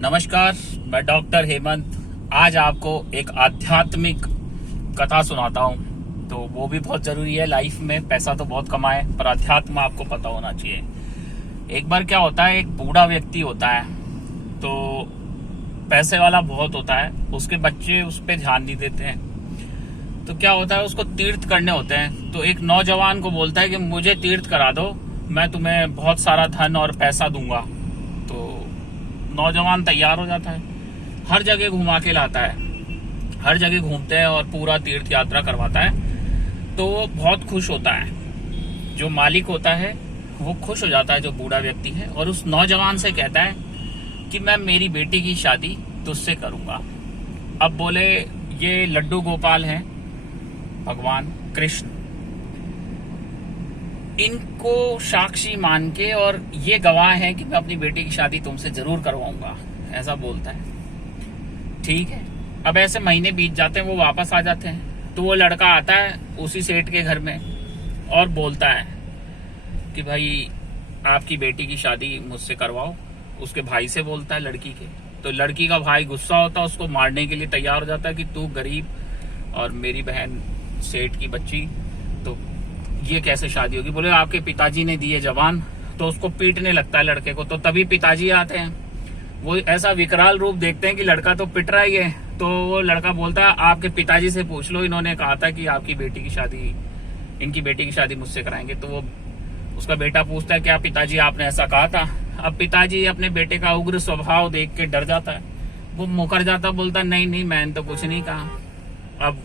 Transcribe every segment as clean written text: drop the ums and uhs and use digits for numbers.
नमस्कार, मैं डॉक्टर हेमंत आज आपको एक आध्यात्मिक कथा सुनाता हूँ। तो वो भी बहुत जरूरी है लाइफ में। पैसा तो बहुत कमाए पर अध्यात्म आपको पता होना चाहिए। एक बार क्या होता है, एक बूढ़ा व्यक्ति होता है तो पैसे वाला बहुत होता है, उसके बच्चे उस पर ध्यान नहीं देते हैं। तो क्या होता है, उसको तीर्थ करने होते हैं। तो एक नौजवान को बोलता है कि मुझे तीर्थ करा दो, मैं तुम्हें बहुत सारा धन और पैसा दूंगा। तो नौजवान तैयार हो जाता है, हर जगह घुमा के लाता है, हर जगह घूमते हैं और पूरा तीर्थ यात्रा करवाता है। तो वो बहुत खुश होता है, जो मालिक होता है वो खुश हो जाता है, जो बूढ़ा व्यक्ति है, और उस नौजवान से कहता है कि मैं मेरी बेटी की शादी तुझसे करूंगा। अब बोले ये लड्डू गोपाल हैं, भगवान कृष्ण, इनको साक्षी मान के और ये गवाह है कि मैं अपनी बेटी की शादी तुमसे जरूर करवाऊंगा, ऐसा बोलता है। ठीक है, अब ऐसे महीने बीत जाते हैं, वो वापस आ जाते हैं। तो वो लड़का आता है उसी सेठ के घर में और बोलता है कि भाई आपकी बेटी की शादी मुझसे करवाओ। उसके भाई से बोलता है, लड़की के। तो लड़की का भाई गुस्सा होता है, उसको मारने के लिए तैयार हो जाता है कि तू गरीब और मेरी बहन सेठ की बच्ची, तो ये कैसे शादी होगी। बोले आपके पिताजी ने दिए जवान। तो उसको पीटने लगता है लड़के को। तो तभी पिताजी आते हैं, वो ऐसा विकराल रूप देखते हैं कि लड़का तो पिट रहा ही है। तो वो लड़का बोलता है आपके पिताजी से पूछ लो, इन्होंने कहा था कि आपकी बेटी की शादी, इनकी बेटी की शादी मुझसे कराएंगे। तो वो उसका बेटा पूछता है क्या पिताजी आपने ऐसा कहा था। अब पिताजी अपने बेटे का उग्र स्वभाव देख के डर जाता है, वो मुकर जाता, बोलता नहीं नहीं मैंने तो कुछ नहीं कहा। अब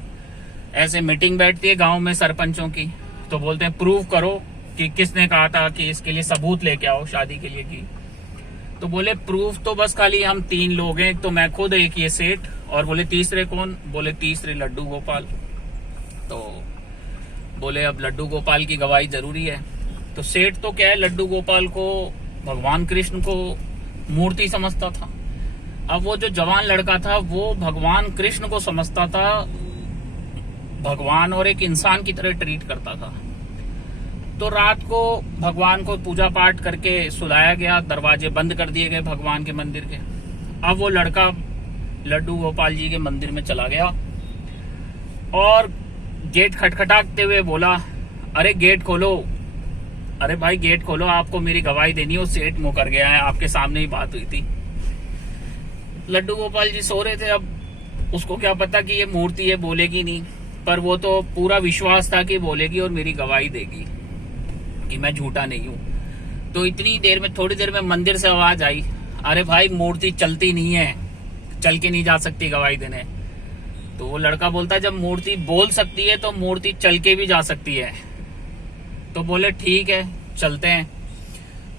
ऐसे मीटिंग बैठती है गांव में सरपंचों की, तो बोलते हैं प्रूव करो कि किसने कहा था, कि इसके लिए सबूत लेके आओ शादी के लिए की। तो बोले प्रूफ तो बस खाली हम 3 लोग हैं, तो मैं खुद, एक ये सेठ, और बोले तीसरे कौन। बोले तीसरे लड्डू गोपाल। तो बोले अब लड्डू गोपाल की गवाही जरूरी है। तो सेठ तो क्या है, लड्डू गोपाल को भगवान कृष्ण को मूर्ति समझता था। अब वो जो जवान लड़का था वो भगवान कृष्ण को समझता था, भगवान और एक इंसान की तरह ट्रीट करता था। तो रात को भगवान को पूजा पाठ करके सुलाया गया, दरवाजे बंद कर दिए गए भगवान के मंदिर के। अब वो लड़का लड्डू गोपाल जी के मंदिर में चला गया और गेट खटखटाते हुए बोला, अरे गेट खोलो, अरे भाई गेट खोलो, आपको मेरी गवाही देनी है। वो सेठ मुकर गया है, आपके सामने ही बात हुई थी। लड्डू गोपाल जी सो रहे थे। अब उसको क्या पता कि ये मूर्ति है, बोलेगी नहीं, पर वो तो पूरा विश्वास था कि बोलेगी और मेरी गवाही देगी कि मैं झूठा नहीं हूं। तो इतनी देर में, थोड़ी देर में मंदिर से आवाज आई, अरे भाई मूर्ति चलती नहीं है, चल के नहीं जा सकती गवाही देने। तो वो लड़का बोलता है जब मूर्ति बोल सकती है तो मूर्ति चल के भी जा सकती है। तो बोले ठीक है चलते हैं।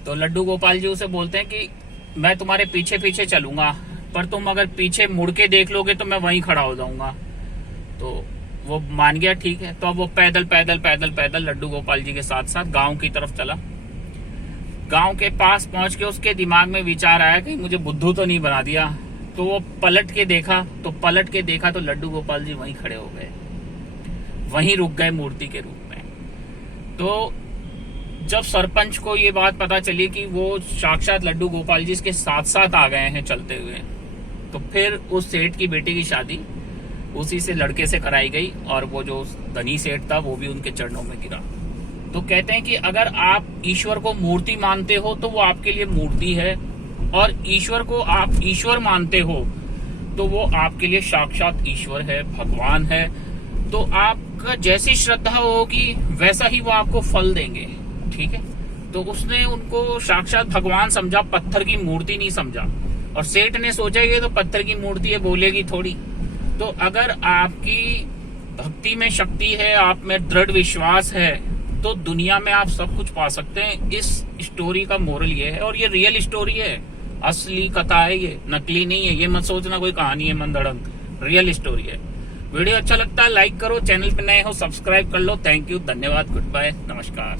तो लड्डू गोपाल जी उसे बोलते हैं कि मैं तुम्हारे पीछे पीछे चलूंगा, पर तुम अगर पीछे मुड़ के देख लोगे तो मैं वहीं खड़ा हो जाऊंगा। तो वो मान गया, ठीक है। तो अब वो पैदल पैदल पैदल पैदल लड्डू गोपाल जी के साथ साथ गांव की तरफ चला। गांव के पास पहुंच के उसके दिमाग में विचार आया कि मुझे बुद्धू तो नहीं बना दिया। तो वो पलट के देखा तो लड्डू गोपाल जी वहीं खड़े हो गए, वहीं रुक गए मूर्ति के रूप में। तो जब सरपंच को ये बात पता चली कि वो साक्षात लड्डू गोपाल जी इसके साथ साथ आ गए हैं चलते हुए, तो फिर उस सेठ की बेटी की शादी उसी से लड़के से कराई गई और वो जो धनी सेठ था वो भी उनके चरणों में गिरा। तो कहते हैं कि अगर आप ईश्वर को मूर्ति मानते हो तो वो आपके लिए मूर्ति है, और ईश्वर को आप ईश्वर मानते हो तो वो आपके लिए साक्षात ईश्वर है, भगवान है। तो आपका जैसी श्रद्धा होगी वैसा ही वो आपको फल देंगे। ठीक है, तो उसने उनको साक्षात भगवान समझा, पत्थर की मूर्ति नहीं समझा। और सेठ ने सोचा ये तो पत्थर की मूर्ति है, बोलेगी थोड़ी। तो अगर आपकी भक्ति में शक्ति है, आप में दृढ़ विश्वास है, तो दुनिया में आप सब कुछ पा सकते हैं। इस स्टोरी का मोरल ये है, और ये रियल स्टोरी है, असली कथा है, ये नकली नहीं है। ये मत सोचना कोई कहानी है मनगढ़ंत, रियल स्टोरी है। वीडियो अच्छा लगता है लाइक करो, चैनल पे नए हो सब्सक्राइब कर लो। थैंक यू, धन्यवाद, गुड बाय, नमस्कार।